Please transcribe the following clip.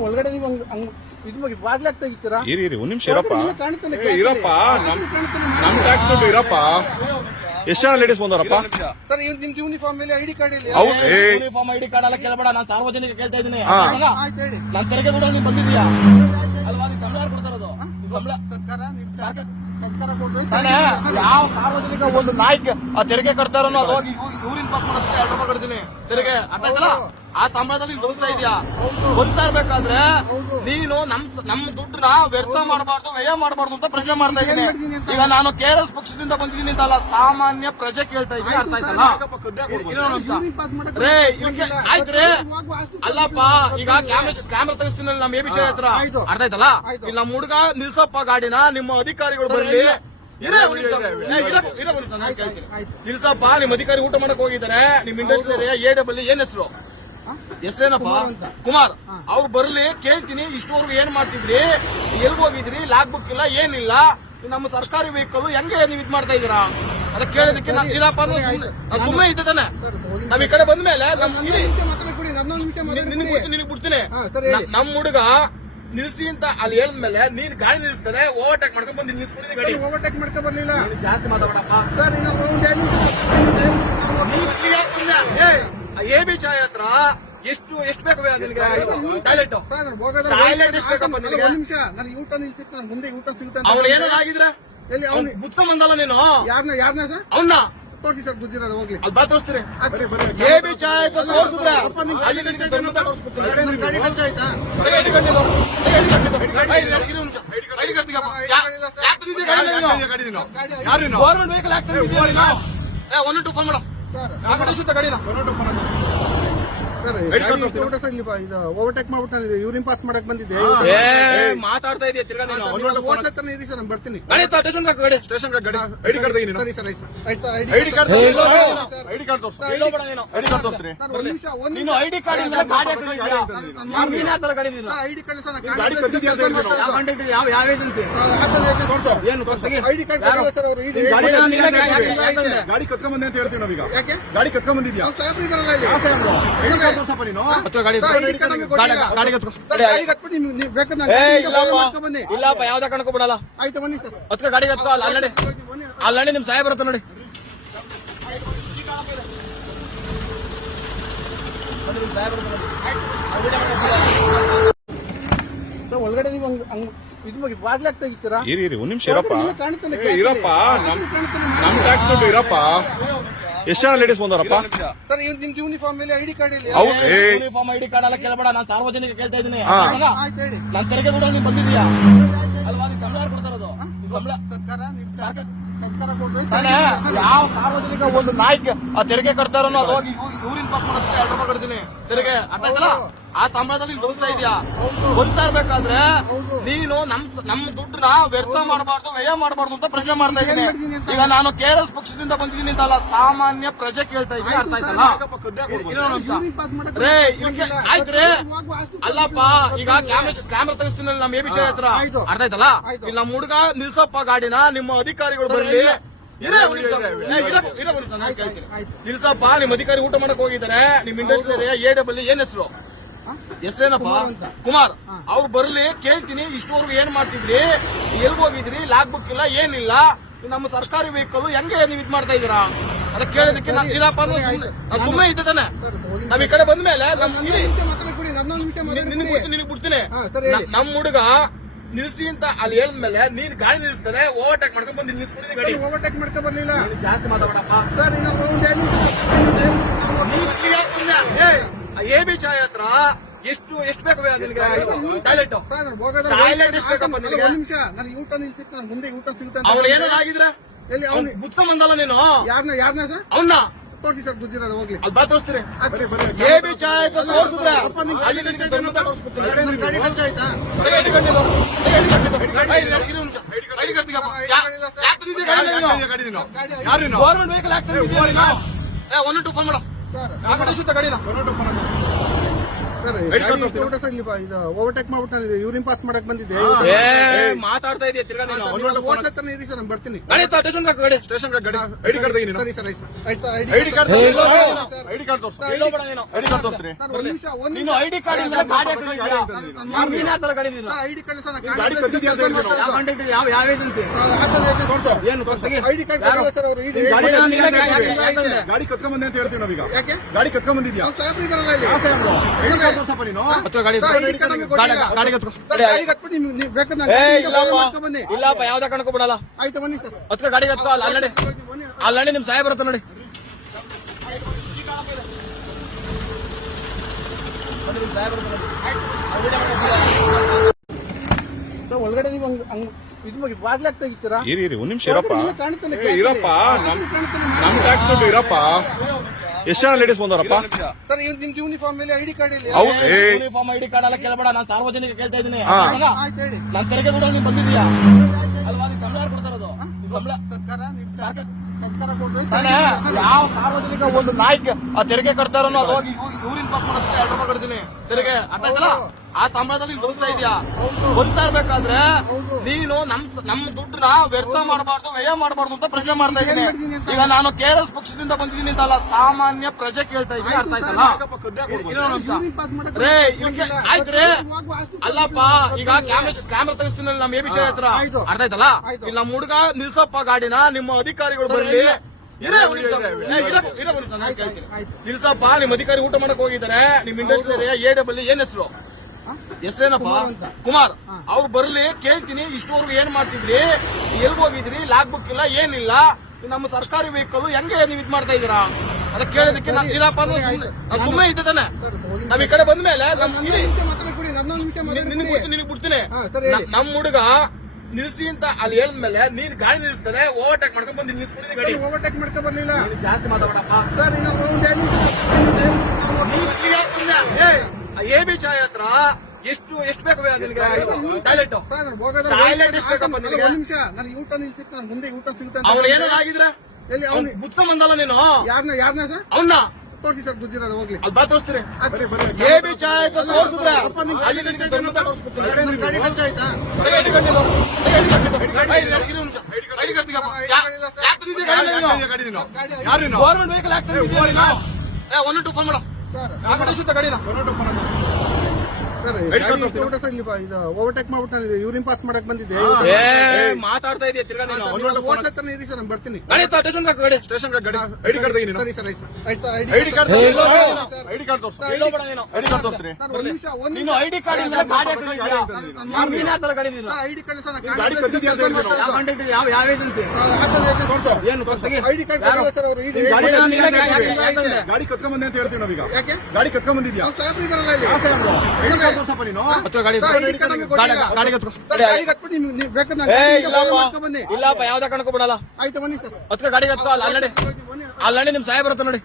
ಒಳಗಡೆ ನೀವು ಹಂಗ್ ಹಂಗ್ ಇದು ಮಾಡಿ ಬಾಗ್ಲಾಗ್ ತೆಗಿತೀರಾ ಇರಿ ಇರಿ ಒಂದ್ ನಿಮಿಷ ಇರಪ್ಪ. ಒಳಗಡೆ ಎಲ್ಲ ಕಾಣುತ್ತಲ್ಲ ಏ, ಇರಪ್ಪ ಅಲ್ಲಿ. ನಮ್ class ಅಲ್ಲಿ ಕಾಣುತ್ತಲ್ಲ ನಮ್ ಟ್ಯಾಕ್ಸ್ ದುಡ್ಡು ಇರಪ್ಪ. ಎಷ್ಟ್ ಜನ ಲೇಡೀಸ್ ಬಂದವರಪ್ಪ? ಸರ್ ಇವ್ ಯೂನಿಫಾರ್ಮ್ ಮೇಲೆ ಐಡಿ ಕಾರ್ಡ್ ಇಲ್ಲ. ಏ. ಯೂನಿಫಾರ್ಮ್ ಐಡಿ ಕಾರ್ಡ್ ಎಲ್ಲ ಕೇಳಬೇಡ ನಾನು ಸಾರ್ವಜನಿಕ ಕೇಳ್ತಾ ಇದ್ದೀನಿ. ಹಾ. ಆಯ್ತು ಹೇಳಿ. ನನ್ನ ತೆರಿಗೆ ದುಡ್ಡು ನೀನ್ ಬಂದಿದ್ಯಾ ಅಲ್ವಾ ನೀನ್ ಸಂಬಳ ಯಾರು ಕೊಡ್ತಾ ಇರೋದು ನೀನ್ ಸಂಬಳ ಸರ್ಕಾರ ನಿಮ್ ಸರ್ಕಾರ ಸರ್ಕಾರ ಕೊಡ್ಬೇಕು. ತಾನೇ ಯಾವ ಸಾರ್ವಜನಿಕ ಒಂದು ನಾಯ್ಕ ಆ ತೆರಿಗೆ ಕಟ್ತಾರೋ ಅದು ಹೋಗಿ ಯೂರಿನ್ ಪಾಸ್ ಮಾಡೋದಕ್ಕೆ ಎರಡು ರೂಪಾಯಿ ಕಟ್ತೀನಿ ತೆರಿಗೆ ಅರ್ಥ ಆಯ್ತಲ್ಲ? ಆ ಸಂಬಳದಲ್ಲಿ ಹೋಗ್ತಾ ಇದೀಯಾ? ಬರ್ತಾ ಇರ್ಬೇಕಾದ್ರೆ ನೀನು ನಮ್ ನಮ್ ದುಡ್ಡನ್ನ ವ್ಯರ್ಥ ಮಾಡಬಾರ್ದು ವ್ಯಯ ಮಾಡಬಾರ್ದು ಅಂತ ಪ್ರಶ್ನೆ ಮಾಡ್ತಾ ಇದ್ದೀನಿ. ಅಂತ? ಈಗ ನಾನು ಎಸ್ ಪಕ್ಷದಿಂದ ಬಂದಿದ್ದೀನಿ ಅಂತಲ್ಲ ಸಾಮಾನ್ಯ ಪ್ರಜೆ ಕೇಳ್ತಾ ಇದ್ದೀನಿ ಅರ್ಥ ಆಯ್ತಲ್ಲ? ರೇ ಬಂದಿಲ್ಲ. ಇದಕ್ಕೆ ಆಯ್ತು ರೇ. ಹೋಗು, hospital ಅಲ್ಲಪ್ಪ ಈಗ ಕ್ಯಾಮ್ರಾ ಕ್ಯಾಮ್ರಾ ತೆಗಿಸ್ತೀನಿ ನಮ್ಮ ಎ ವಿಷಯ ಹತ್ರ? ಅರ್ಥ ಆಯ್ತಲ್ಲ? ಆಯ್ತು. ಇಲ್ಲಿ ನಮ್ಮ ಹುಡುಗ ನಿಲ್ಸಪ್ಪ ಗಾಡಿನ ನಿಮ್ಮ ಅಧಿಕಾರಿಗಳು ಬರಲಿ. ನಿಲ್ಸಪ್ಪ ನಿಮ್ ಅಧಿಕಾರಿ ಊಟ ಮಾಡಕ್ ಹೋಗಿದ್ದಾರೆ. ನಿಮ್ ಇಂಡಸ್ಟ್ರಿ ಎ ಡಬ್ಲ್ಯೂ ಏನ್ ಹೆಸರು? ಹೆಸರೇನಪ್ಪ? ಕುಮಾರ್ ಅವ್ರು ಬರ್ಲಿ ಕೇಳ್ತೀನಿ ಇಷ್ಟವರೆಗೂ ಏನ್ ಮಾಡ್ತಿದ್ರಿ? ಎಲ್ಲಿ ಹೋಗಿದ್ರಿ ಲಾಗ್ ಬುಕ್ ಇಲ್ಲ ಏನಿಲ್ಲ. ನಮ್ಮ ಸರ್ಕಾರಿ ವೆಹಿಕಲ್ ಹೆಂಗೆ ನೀವು ಇದ್ ಮಾಡ್ತಾ ಇದೀರಾ ಅದಕ್ಕೆ ಕೇಳೋದಕ್ಕೆ ನಾನು ಇರಪ್ಪ ಸುಮ್ಮನೆ ಸುಮ್ನೆ ಇದ್ದಾನೆ ನಾವ್ ಈ ಕಡೆ ಬಂದ್ಮೇಲೆ ನಿನಗೆ. ಬಿಡ್ತೀನಿ ನಮ್ ಹುಡುಗ ನಿಲ್ಸಿ ಅಂತ ಅಲ್ಲಿ ಹೇಳಿದ್ಮೇಲೆ ನೀನ್ ಗಾಡಿ ನಿಲ್ಸ್ತಾರೆ ಓವರ್ಟೇಕ್ ಮಾಡ್ಕೊಂಡ್ ಬಂದು ನಿಲ್ಸ್ಕೊಂಡಿದ್ದೀನಿ ಗಾಡಿ. ಓವರ್ಟೇಕ್ ಮಾಡ್ಕೊಂಡ್ ಮಾಡ್ಕೊ ಬರ್ಲಿಲ್ಲ. ಜಾಸ್ತಿ ಮಾತಾಡಪ್ಪ ಎ ಬಿ ಚಾಯ್ ಹತ್ರ ಎಷ್ಟು ಎಷ್ಟು ಬೇಕು ಟಾಯ್ಲೆಟ್ ಟಾಯ್ಲೆಟ್ ಎಷ್ಟ್ ಬೇಕಪ್ಪ ನಿನಗೆ? ನಿಮಿಷ. ನಾನು ಊಟ ನಿಲ್ಸಿತ್ತು ನಾನು ಮುಂದೆ ಸಿಗುತ್ತೆ ಅವ್ನು ಏನಾದ್ರು ಆಗಿದ್ರೆ? ಎಲ್ಲಿ ಅವ್ನು ಬುತ್ಕೊಂಡ್ ಬಂದಲ್ಲ ನೀನು? ಯಾರನ್ನ ಯಾರನ್ನ ಸರ್? ಅವನ್ನ ತೋರಿಸಿ ಸರ್ ದುಡ್ಡಿರಲ್ಲ ಹೋಗ್ಲಿ. ಅಲ್ಲಿ ಬಾ ತೋರಿಸ್ತೀರಿ ಬಿ ಚಾಯ್ ತೋರಿಸಿದ್ರೆ. ಅಲ್ಲಿ ಧರ್ಮದ ಗಾಡಿ ಖರ್ಚು ಆಯ್ತಾ? ಐಡಿ ಐಡಿ ತಂದಿದ್ದೀಯ ಗಾಡಿ ನೀನು? ಗೌರ್ಮೆಂಟ್ ವೆಹಿಕಲ್ ಯಾಕೆ ತಂದಿದ್ದೀಯ ನೀನು? ಏ ಒನ್ ಟು ಫೋನ್ ಮಾಡು ಸುತ್ತ ಗಾಡಿನ. ಒನ್ ಟು ಫೋನ್ ಇದು ಓವರ್ಟೇಕ್ ಮಾಡ್ಬಿಟ್ಟು ಯೂರಿನ್ ಪಾಸ್ ಮಾಡಕ್ ಬಂದಿದ್ದೆ. ಏ ಮಾತಾಡ್ತಾ ಇದೆಯಾ ತಿರ್ಗಾ ನೀನು. ಇರಿ ಸರ್ ನಾನು ಬರ್ತೀನಿ. ಗಾಡಿ ತಾ ಸ್ಟೇಷನ್ ಗಾಡಿ ಸ್ಟೇಷನ್ ಗಾಡಿ ಐಡಿ ಕಾರ್ಡ್ ತೆಗಿ ನೀನು. ಸರಿ ಸರ್ ಆಯ್ತು ಆಯ್ತು sir ID card ID card ತೋರಿಸು. ನೀನು ಐಡಿ ಕಾರ್ಡ್ ತೋರಿಸ್ರಿ. ಸರ್, ಒಂದ್ ನಿಮಿಷ ಒಂದ್ ನೀನು ನಿಮಿಷ. ಐಡಿ ಕಾರ್ಡ್ ಇಲ್ಲ ಗಾಡಿ ಹಾಕೊಂಡಿದ್ಯಾ ನಾನು ನೀನ್ ಯಾವ ತರ ಗಾಡಿ ನೀನು? ಐಡಿ ಕಾರ್ಡ್ ಸರ್ ಗಾಡಿ ಕದ್ದಿದ್ಯಾ ಅಂತ ಹೇಳಿ ಯಾವ ಕಾಂಟ್ಯಾಕ್ಟ್ ಯಾವ ಯಾವ ಏಜೆನ್ಸಿ? ತೋರಿಸು. ಏನು ತೋರ್ಸು? ಐಡಿ ಕಾರ್ಡ್ ಕೊಡಲ್ಲ ಸರ್ ಅವರು ಇದು ಗಾಡಿ. ಗಾಡಿ ಕತ್ಕೊಂಡ್ ಬಂದೆ ಅಂತ ಹೇಳ್ತೀವಿ ನಾವೀಗ. ಯಾಕೆ? ಗಾಡಿ ಕತ್ಕೊಂಡ್ ಬಂದಿದ್ಯಾ? ಅವ್ರು ಸಾಹೇಬ್ರು ಇದಾರಲ್ಲ ಇಲ್ಲಿ. ಯಾವ ಸಾಹೇಬ್ರು? ಇಲ್ಲಪ್ಪ. ಯಾವ್ದ ಕಣಕ್ಕೂ ಬಿಡಲ್ಲ. ಆಯ್ತು ಬನ್ನಿ ಸರ್. ಗಾಡಿಗೆ ಅಲ್ಲಿ ಅಲ್ಲಡಿ ಬನ್ನಿ ಅಲ್ಲಡಿ ನಿಮ್ ಸಾಹೇಬ್ ಬರುತ್ತೆ ನೋಡಿ. ಒಳಗಡೆ ನೀವು ಹಂಗ್ ಹಂಗ್ ಇದು ಮಾಡಿ ಬಾಗ್ಲಾಗ್ ತೆಗಿತೀರಾ ಇರಿ ಇರಿ ಒಂದ್ ನಿಮಿಷ ಇರಪ್ಪ. ಇರಪ್ಪ. ನಮ್ ಟ್ಯಾಕ್ಸ್ ದುಡ್ಡು ಇರಪ್ಪ. ಎಷ್ಟ್ ಜನ ಲೇಡೀಸ್ ಬಂದವರಪ್ಪ? ಸರ್ ಇವ್ ನಿಮ್ಗೆ ಯೂನಿಫಾರ್ಮ್ ಮೇಲೆ ಐಡಿ ಕಾರ್ಡ್ ಇಲ್ಲ. ಹೌದ್ ಏ. ಯೂನಿಫಾರ್ಮ್ ಐಡಿ ಕಾರ್ಡ್ ಎಲ್ಲ ಕೇಳಬೇಡ ನಾನು ಸಾರ್ವಜನಿಕ ಕೇಳ್ತಾ ಇದ್ದೀನಿ. ಹಾ. ಆಯ್ತು ಹೇಳಿ. ನನ್ನ ತೆರಿಗೆ ದುಡ್ಡು ನೀವು ಬಂದಿದ್ಯಾ ಅಲ್ವಾ ನೀನ್ ಸಂಬಳ ಯಾರು ಕೊಡ್ತಾ ಸಂಬಳ ಸರ್ಕಾರ ನಿಮ್ ಸರ್ಕಾರ ಸರ್ಕಾರ ತಾನೇ ಯಾವ ಸಾರ್ವಜನಿಕ ಒಂದು ನಾಯ್ಕ ಆ ತೆರಿಗೆ ಕಟ್ತಾರೋ ಇರೋನು ಹೋಗಿ ಯೂರಿನ್ ಪಾಸ್ ಮಾಡೋದಕ್ಕೆ ಎರಡು ರೂಪಾಯಿ ಕಟ್ತೀನಿ ತೆರಿಗೆ ಅರ್ಥ ಆಯ್ತಲ್ಲ? ಆ ಸಂಬಳದಲ್ಲಿ ಹೋಗ್ತಾ ಇದೀಯಾ? ಬರ್ತಾ ಇರ್ಬೇಕಾದ್ರೆ. ನೀನು ನಮ್ ನಮ್ ದುಡ್ಡನ್ನ ವ್ಯರ್ಥ ಮಾಡಬಾರ್ದು ವ್ಯಯ ಮಾಡಬಾರ್ದು ಅಂತ ಪ್ರಶ್ನೆ ಮಾಡ್ತಾ ಇದ್ದೀನಿ. ಅಂತ? ಈಗ ನಾನು ಎಸ್ ಪಕ್ಷದಿಂದ ಬಂದಿದ್ದೀನಿ ಅಂತಲ್ಲ ಸಾಮಾನ್ಯ ಪ್ರಜೆ ಕೇಳ್ತಾ ಇದ್ದೀನಿ ಅರ್ಥ ಆಯ್ತು ಆಯ್ತಲ್ಲ ರೇ ಅಲ್ಲಪ್ಪ ಈಗ ಕ್ಯಾಮ್ರಾ ಕ್ಯಾಮ್ರಾ ತೆಗಿಸ್ತೀನಿ ನಮ್ಮ ಎ ವಿಷಯ ಹತ್ರ. ಅರ್ಥ ಆಯ್ತಲ್ಲ? ಆಯ್ತು. ಇಲ್ಲಿ ನಮ್ಮ ಹುಡುಗ ನಿಲ್ಸಪ್ಪ ಗಾಡಿನ ನಿಮ್ಮ ಅಧಿಕಾರಿಗಳು ಬರಲಿ. ನಿಲ್ಸಪ್ಪ ನಿಮ್ ಅಧಿಕಾರಿ ಊಟ ಮಾಡಕ್ ಹೋಗಿದ್ದಾರೆ. ನಿಮ್ ಇಂಡಸ್ಟ್ರಿ ಎ ಡಬ್ಲ್ಯೂ ಏನ್ ಹೆಸರು? ಹೆಸರೇನಪ್ಪ? ಕುಮಾರ್ ಅವ್ರು ಬರ್ಲಿ ಕೇಳ್ತೀನಿ ಇಷ್ಟವರೆಗೂ ಏನ್ ಮಾಡ್ತಿದ್ರಿ? ಎಲ್ಗ್ ಹೋಗಿದ್ರಿ ಲಾಗ್ ಬುಕ್ ಇಲ್ಲ ಏನಿಲ್ಲ. ನಮ್ಮ ಸರ್ಕಾರಿ ವೆಹಿಕಲ್ ಹೆಂಗೆ ನೀವು ಇದ್ ಮಾಡ್ತಾ ಇದೀರಾ ಅದಕ್ಕೆ ಕೇಳೋದಕ್ಕೆ ನಾನು ಇರಪ್ಪ ಸುಮ್ಮನೆ ಸುಮ್ನೆ ಇದ್ದಾನೆ ನಾವ್ ಈ ಕಡೆ ಬಂದ್ಮೇಲೆ ನಿನಗೆ ಬಿಡಿ. ಬಿಡ್ತೀನಿ ನಮ್ ಹುಡುಗ ನಿಲ್ಸಿ ಅಂತ ಅಲ್ಲಿ ಹೇಳಿದ್ಮೇಲೆ ನೀನ್ ಗಾಡಿ ನಿಲ್ಸ್ತಾರೆ ಓವರ್ಟೇಕ್ ಮಾಡ್ಕೊಂಡ್ ಬಂದು ನಿಲ್ಸ್ಕೊಂಡಿದ್ದೀನಿ ಗಾಡಿ. ಓವರ್ಟೇಕ್ overtake ಮಾಡ್ಕೊ ಬರ್ಲಿಲ್ಲ. ಜಾಸ್ತಿ ಮಾತಾಡಪ್ಪ ಎ ಬಿ ಚಾಯ್ ಹತ್ರ ಎಷ್ಟು ಎಷ್ಟು ಬೇಕು ಟಾಯ್ಲೆಟ್. ಟಾಯ್ಲೆಟ್. ಎಷ್ಟ್ ಬೇಕಪ್ಪ ನಿನಗೆ? ನಿಮಿಷ. ನಾನು ಊಟ ನಿಲ್ಸಿತ್ತು ನಾನು ಮುಂದೆ ಊಟ ಸಿಗುತ್ತೆ ಅವ್ನು ಏನಾದ್ರು ಆಗಿದ್ರೆ? ಎಲ್ಲಿ ಅವ್ನು ಬುತ್ಕೊಂಡ್ ಬಂದಲ್ಲ ನೀನು? ಯಾರನ್ನ ಯಾರನ್ನ ಸರ್? ಅವನ್ನ ತೋರಿಸಿ ಸರ್ ದುಡ್ಡಿರಲ್ಲ ಹೋಗ್ಲಿ. ಅಲ್ಲಿ ಬಾ ತೋರಿಸ್ತೀರಿ. ಎ ಬಿ ಚಾಯ್ ತೋರಿಸಿದ್ರೆ ಅಲ್ಲಿ ಧರ್ಮದ ಗಾಡಿ ಖರ್ಚು ಆಯ್ತಾ ಐಡಿ ಐಡಿ ಯಾಕ್ ತಂದಿದ್ದೀಯ ನೀನು? ಗೌರ್ಮೆಂಟ್ ವೆಹಿಕಲ್ ಯಾಕೆ ತಂದಿದ್ದೀಯ ನೀನು? ಏ ಒನ್ ಟು ಫೋನ್ ಮಾಡು. ಸರ್. ಸುತ್ತ ಗಾಡಿನ ಒನ್ ಟು ಫೋನ್ ಗಾಡಿ ಓವರ್ಟೇಕ್ ಮಾಡ್ಬಿಟ್ಟು ಯೂರಿನ್ ಪಾಸ್ ಮಾಡಕ್ ಬಂದಿದ್ದೆ. ಮಾತಾಡ್ತಾ ಇದೆಯಾ ತಿರ್ಗಾ ನೀನು. ಸರ್ ನಾನು ಬರ್ತೀನಿ. ಗಾಡಿ ಸ್ಟೇಷನ್ ಗಾಡಿ ಸ್ಟೇಷನ್ ಗಾಡಿ ಐಡಿ ಕಾರ್ಡ್ ತೆಗಿ ಸರಿ ಸರ್ ಆಯ್ತು sir ID card ID card ಬೇಡ ನೀನು ಐಡಿ ಕಾರ್ಡ್ ತೋರಿಸ್ರಿ ಸರ್ ನಿಮಿಷ ಒಂದ್ ನೀನು ಐಡಿ ಕಾರ್ಡ್ ಇಲ್ಲ ಗಾಡಿ ಹಾಕೊಂಡಿದ್ಯಾ? ಯಾರು ನೀನ್ ಯಾವ ತರ ಗಾಡಿ ನೀನು? ಸರ್ ಐಡಿ ಕಾರ್ಡ್ ಸರ್ ಗಾಡಿ ಅಂತ. ಯಾವ ಕಾಂಟ್ಯಾಕ್ಟ್ ಯಾವ ಯಾವ ಏಜೆನ್ಸಿ ತೋರ್ಸು. ಏನು ತೋರ್ಸಗಿ ಐಡಿ ಕಾರ್ಡ್ ಕೊಡಲ್ಲ ಸರ್ ಅವರು ಇದು ಗಾಡಿ ಗಾಡಿ ಕತ್ಕೊಂಡ್ ಬಂದೆ ಅಂತ ಹೇಳ್ತೀವಿ ನಾವೀಗ. ಯಾಕೆ? ಗಾಡಿ ಕತ್ಕೊಂಡ್ ಬಂದಿದ್ಯಾ? ಅವ್ರು ಸಾಹೇಬ್ರು ಇದಾರಲ್ಲ ಇಲ್ಲಿ. ಯಾವ ಸಾಹೇಬ್ರು? ಇಲ್ಲಪ್ಪ. ಯಾವ್ದ ಕಣಕ್ಕೂ ಬಿಡಲ್ಲ. ಆಯ್ತು ಬನ್ನಿ ಸರ್. ಹತ್ರ ಗಾಡಿ ಹತ್ರ ಅಲ್ಲಿ ಅಲ್ಲಡೆ ಅಲ್ಲಡೆ ನಿಮ್ ಸಹಾಯ ಬರುತ್ತೆ ನೋಡಿ. ಒಳಗಡೆ ನೀವು ಹಂಗ್ ಇರಿ ಇರಿ ಒಂದ್ ನಿಮಿಷ ಇರಪ್ಪ. ಇರಪ್ಪ. ನಮ್ ಟ್ಯಾಕ್ಸ್ ಇರಪ್ಪ. ಎಷ್ಟ್ ಜನ ಲೇಡೀಸ್ ಬಂದವರಪ್ಪ? ಸರ್ ನಿಮ್ಗೆ ಯೂನಿಫಾರ್ಮ್ ಮೇಲೆ ಐಡಿ ಕಾರ್ಡ್ ಇಲ್ಲ ಹೌದು. ಏ. ಯೂನಿಫಾರ್ಮ್ ಐಡಿ ಕಾರ್ಡ್ ಎಲ್ಲ ಕೇಳಬೇಡ ನಾನು ಸಾರ್ವಜನಿಕ ಕೇಳ್ತಾ ಇದ್ದೀನಿ. ಹಾ. ಆಯ್ತು? ಹೇಳಿ. ನಾನು ತೆರಿಗೆ ದುಡ್ಡು ನೀವು ಬಂದಿದ್ಯಾ ಅಲ್ವಾ ನೀನ್ ಸಂಬಳ ಯಾರು ಕೊಡ್ತಾ ಇರೋದು? ನೀನ್ ಸಂಬಳ? ಸರ್ಕಾರ ಸರ್ಕಾರ. ಸರ್ಕಾರ. ತಾನೇ ಯಾವ ಸಾರ್ವಜನಿಕ ಒಂದು ನಾಯ್ಕ ಆ ತೆರಿಗೆ ಕಟ್ತಾರೋ ಹೋಗಿ ಯೂರಿನ್ ಪಾಸ್ ಮಾಡೋದಕ್ಕೆ ಎರಡು ರೂಪಾಯಿ ಕಟ್ತೀನಿ. ತೆರಿಗೆ ಅರ್ಥ ಆಯ್ತಲ್ಲ? ಆ ಸಂಬಳದಲ್ಲಿ ನೀನ್ ದುಡ್ತಾ ಇದೀಯಾ? ಬರ್ತಾ ಇರ್ಬೇಕಾದ್ರೆ ನೀನು ನಮ್ ನಮ್ ದುಡ್ಡನ್ನ ವ್ಯರ್ಥ ಮಾಡಬಾರ್ದು ವ್ಯಯ ಮಾಡಬಾರ್ದು ಅಂತ ಪ್ರಶ್ನೆ ಮಾಡ್ತಾ ಇದ್ದೀನಿ. ಈಗ ನಾನು ಕೇರಳ ಪಕ್ಷದಿಂದ ಬಂದಿದ್ದೀನಿ ಅಂತಲ್ಲ ಸಾಮಾನ್ಯ ಪ್ರಜೆ ಕೇಳ್ತಾ ಇದ್ದೀನಿ ಅರ್ಥ ಆಯ್ತಲ್ಲ? ಇನ್ನೊಂದು ನಿಮಿಷ. ಯೂರಿನ್ ಪಾಸ್ ಮಾಡಕ್ಕೆ ರೇ ಇದಕ್ಕೆ ಅಲ್ಲಪ್ಪ ಈಗ ಕ್ಯಾಮ್ರಾ ಕ್ಯಾಮ್ರಾ ತೆಗಿಸ್ತೀನಿ ನಮ್ಮ ಎ ವಿಷಯ ಹತ್ರ. ಅರ್ಥ ಆಯ್ತಲ್ಲ? ಆಯ್ತು. ಇಲ್ಲಿ ನಮ್ಮ ಹುಡುಗ ನಿಲ್ಸಪ್ಪ ಗಾಡಿನ ನಿಮ್ಮ ಅಧಿಕಾರಿಗಳು ಬರಲಿ. ನಿಲ್ಸಪ್ಪ ನಿಮ್ ಅಧಿಕಾರಿ ಊಟ ಮಾಡಕ್ ಹೋಗಿದ್ದಾರೆ. ನಿಮ್ ಇಂಡಸ್ಟ್ರಿ ಎ ಡಬಲ್ ಏನ್ ಹೆಸರು? ಹೆಸರೇನಪ್ಪ ಕುಮಾರ್ ಅವ್ರು ಬರ್ಲಿ ಕೇಳ್ತೀನಿ ಇಷ್ಟವರೆಗೂ ಏನ್ ಮಾಡ್ತಿದ್ರಿ? ಎಲ್ಲಿ ಹೋಗಿದ್ರಿ ಲಾಗ್ ಬುಕ್ ಇಲ್ಲ ಏನಿಲ್ಲ. ನಮ್ಮ ಸರ್ಕಾರಿ ವೆಹಿಕಲ್ ಹೆಂಗೆ ನೀವು ಇದ್ ಮಾಡ್ತಾ ಇದೀರಾ ಅದಕ್ಕೆ ಕೇಳೋದಕ್ಕೆ ನಾನು ಇರಪ್ಪ ಸುಮ್ಮನೆ ಸುಮ್ನೆ ನಾನ್ ಸುಮ್ನೆ ಇದ್ದೆ ತಾನೆ. ನಾವ್ ಈ ಕಡೆ ಬಂದ್ಮೇಲೆ ನಿನಗೆ ಬಿಡಿ. ಬಿಡ್ತೀನಿ ನಮ್ ಹುಡುಗ ನಿಲ್ಸಿ ಅಂತ ಅಲ್ಲಿ ಹೇಳಿದ್ಮೇಲೆ ನೀನ್ ಗಾಡಿ ನಿಲ್ಸ್ತಾರೆ ಓವರ್ಟೇಕ್ ಮಾಡ್ಕೊಂಡ್ ಬಂದು ನಿಲ್ಸ್ಕೊಂಡಿದ್ದೀನಿ ಗಾಡಿ. ಓವರ್ಟೇಕ್ ಮಾಡ್ಕೊ ಬರ್ಲಿಲ್ಲ. ಜಾಸ್ತಿ ಮಾತಾಡಪ್ಪ ಎ ಬಿ ಚಾಯ್ ಹತ್ರ ಎಷ್ಟು ಎಷ್ಟು ಬೇಕು ನಿನಗೆ? ಟಾಯ್ಲೆಟ್. ಸರ್, ಹೋಗೋದ್ರೆ ಟಾಯ್ಲೆಟ್ ಎಷ್ಟು ಬೇಕಪ್ಪ ಅಲ್ಲ, ನಿನಗೆ ನಿಮಿಷ. ನಾನು ಊಟ ನಿಲ್ಸಿತ್ತು ನಾನು ಮುಂದೆ ಊಟ ಸಿಗುತ್ತೆ. ಅವ್ನು ಏನಾದ್ರು ಆಗಿದ್ರೆ? ಎಲ್ಲಿ ಅವ್ನು ಬುತ್ಕೊಂಡ್ ಬಂದಲ್ಲ ನೀನು? ಯಾರನ್ನ ಯಾರನ್ನ ಸರ್? ಅವನ್ನ ತೋರಿಸಿ ಸರ್ ದುಡ್ಡಿರಲ್ಲ ಹೋಗ್ಲಿ. ಬಾ ತೋರಿಸ್ತೀರಿ. ಎ ಬಿ ಚಾಯ್ ತೋರಿಸಿದ್ರೆ ಅಲ್ಲಿ ಧರ್ಮದ. ಗಾಡಿ ಖರ್ಚು ಆಯ್ತಾ? ಐಡಿ ಗಾಡಿ ನೀನು? ಯಾರು ಗೌರ್ಮೆಂಟ್ ವೆಹಿಕಲ್ ಹಾಕ್ತಾರೆ ಒನ್ ಟು ಫೋನ್ ಮಾಡು. ಸರ್ ಆ ಓವರ್ಟೇಕ್ ಮಾಡ್ಬಿಟ್ಟು ಯೂರಿನ್ ಪಾಸ್ ಮಾಡಕ್ ಬಂದಿದ್ದೆ ಮಾತಾಡ್ತಾ ಇದೆಯಾ ತಿರ್ಗಾ ನೀನು ಇರಿ ಸರ್ ನಾನು ಬರ್ತೀನಿ ಗಾಡಿ ಸ್ಟೇಷನ್ ಗಾಡಿ ಸ್ಟೇಷನ್ ಗಾಡಿ ಐಡಿ ಕಾರ್ಡ್ ತೆಗಿ ಸರಿ sir ID card ID card ತೋರಿಸು ಐಡಿ ಕಾರ್ಡ್ ತೋರಿಸ್ರಿ ಸರ್ ನಿಮಿಷ ಒಂದ್ ನೀನು ಐಡಿ ಕಾರ್ಡ್ ಇಲ್ಲ ಗಾಡಿ ಹಾಕೊಂಡಿದ್ಯಾ ಯಾರು ನೀನ್ ಯಾವ ತರ ಗಾಡಿ ನೀನು ಸರ್ ಐಡಿ ಕಾರ್ಡ್ ಸರ್ ಗಾಡಿ ಅಂತ. ಯಾವ ಕಾಂಟ್ಯಾಕ್ಟ್ ಯಾವ ಯಾವ ಏಜೆನ್ಸಿ ತೋರ್ಸು ಏನು ತೋರ್ಸಗಿ ಐಡಿ ಕಾರ್ಡ್ ಕೊಡಲ್ಲ ಸರ್ ಅವರು ಇದು ಗಾಡಿ ಕತ್ಕೊಂಡ್ ಬಂದೆ ಅಂತ ಹೇಳ್ತೀವಿ ನಾವೀಗ ಯಾಕೆ ಗಾಡಿ ಕತ್ಕೊಂಡ್ ಬಂದಿದ್ಯಾ ಅವ್ರು ಸಾಹೇಬ್ರು ಇದಾರಲ್ಲ ಇಲ್ಲಿ ಇಲ್ಲಪ್ಪ. ಯಾವ್ದ ಕಣಕ್ಕೂ ಬಿಡಲ್ಲ. ಆಯ್ತು ಬನ್ನಿ ಸರ್. ಹತ್ರ ಗಾಡಿ ಹತ್ಕೋ ಅಲ್ಲ ಅಲ್ಲಡೆ ಅಲ್ಲಡೆ ನಿಮ್ ಬರುತ್ತೆ ನೋಡಿ.